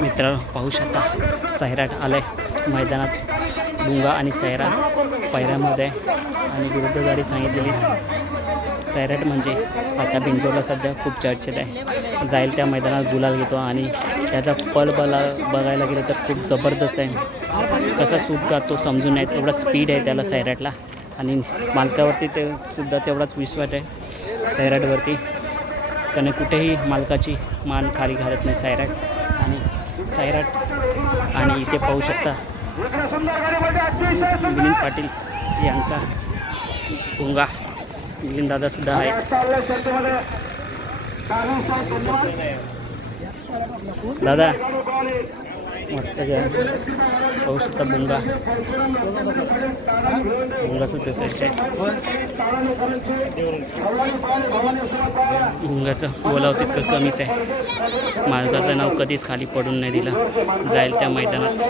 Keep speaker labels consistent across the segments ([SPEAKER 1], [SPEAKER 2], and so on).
[SPEAKER 1] मित्र पाहू शकता सैराट आलं आहे मैदानात. बुंगा आणि सैरा पैऱ्यामध्ये आणि विरुद्ध गाडी सांगितलेलीच सैराट म्हणजे आता बिंजोरला सध्या खूप चर्चेत आहे. जाईल त्या मैदानात गुलाल घेतो आणि त्याचा पल बला बघायला गेलं तर खूप जबरदस्त आहे. कसा सूट तो समजून नाही एवढा स्पीड आहे त्याला सैराटला. आणि मालकावरती ते सुद्धा तेवढाच विश्वास आहे. सैराटवरती त्याने कुठेही मालकाची मान खाली घालत नाही सैराट आणि सैराट आणि इथे पाहू शकता मिलिंद पाटील यांचा भुंगा. मिलिंद दादासुद्धा आहे. दादा. मस्त घ्या पाहू शकता मुंगा मुंगा सुद्धा साईडचे मुंगाचं बोलाव तितकं कमीच आहे. मालकाचं नाव कधीच खाली पडून नाही दिलं. जाईल त्या मैदानात.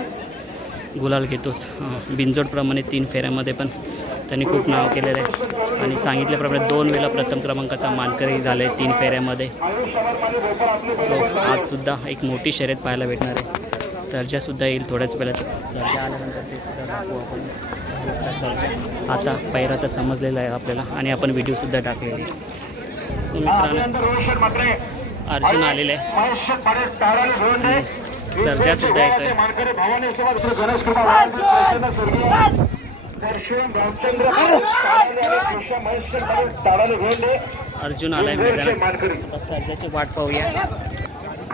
[SPEAKER 1] गुलाल घेतोच. बिंजोडप्रमाणे बिनजोडप्रमाणे तीन फेऱ्यामध्ये पण त्यांनी खूप नाव केलेलं आहे. आणि सांगितल्याप्रमाणे दोन वेळा प्रथम क्रमांकाचा मानकरी झाला आहे तीन फेऱ्यामध्ये. सो आजसुद्धा एक मोठी शर्यत पाहायला भेटणार आहे. सर्जासुद्धा येईल थोड्याच वेळात. सर्जा आल्यानंतर ते सुद्धा दाखवू आपण. सर्जा. आता पहिला तर समजलेला आहे आपल्याला आणि आपण व्हिडिओसुद्धा टाकलेला आहे. सो मित्रांनो अर्जुन आलेले आहे. सर्जासुद्धा सर्जासुद्धा येतोय. अर्जुन आलाय मैदानात. सर्जाची वाट पाहूया.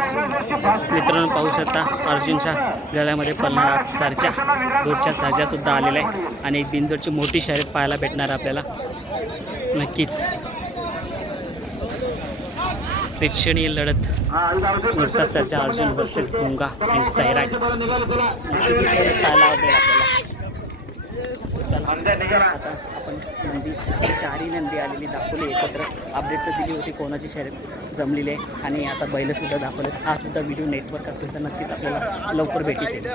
[SPEAKER 1] मित्रांनो पाहू शकता अर्जुनच्या गळ्यामध्ये पडणारा सरजा दूरच्या सरजासुद्धा आलेला आहे. आणि एक बिनजोडची मोठी शर्यत पाहायला भेटणार आपल्याला. नक्कीच. प्रेक्षणीय लढत. दूरचा सरजा अर्जुन वर्सेस भुंगा अँड सैराट पाहायला आवडेल आपल्याला. आता आपण नंदी चारही नंदी आलेली दाखवली एकत्र. अपडेट तर दिली होती कोणाची शर्यत जमलेली आहे. आणि आता बैलसुद्धा दाखवले हा सुद्धा व्हिडिओ नेटवर्क असेल तर नक्कीच आपल्याला लवकर भेटीच येईल.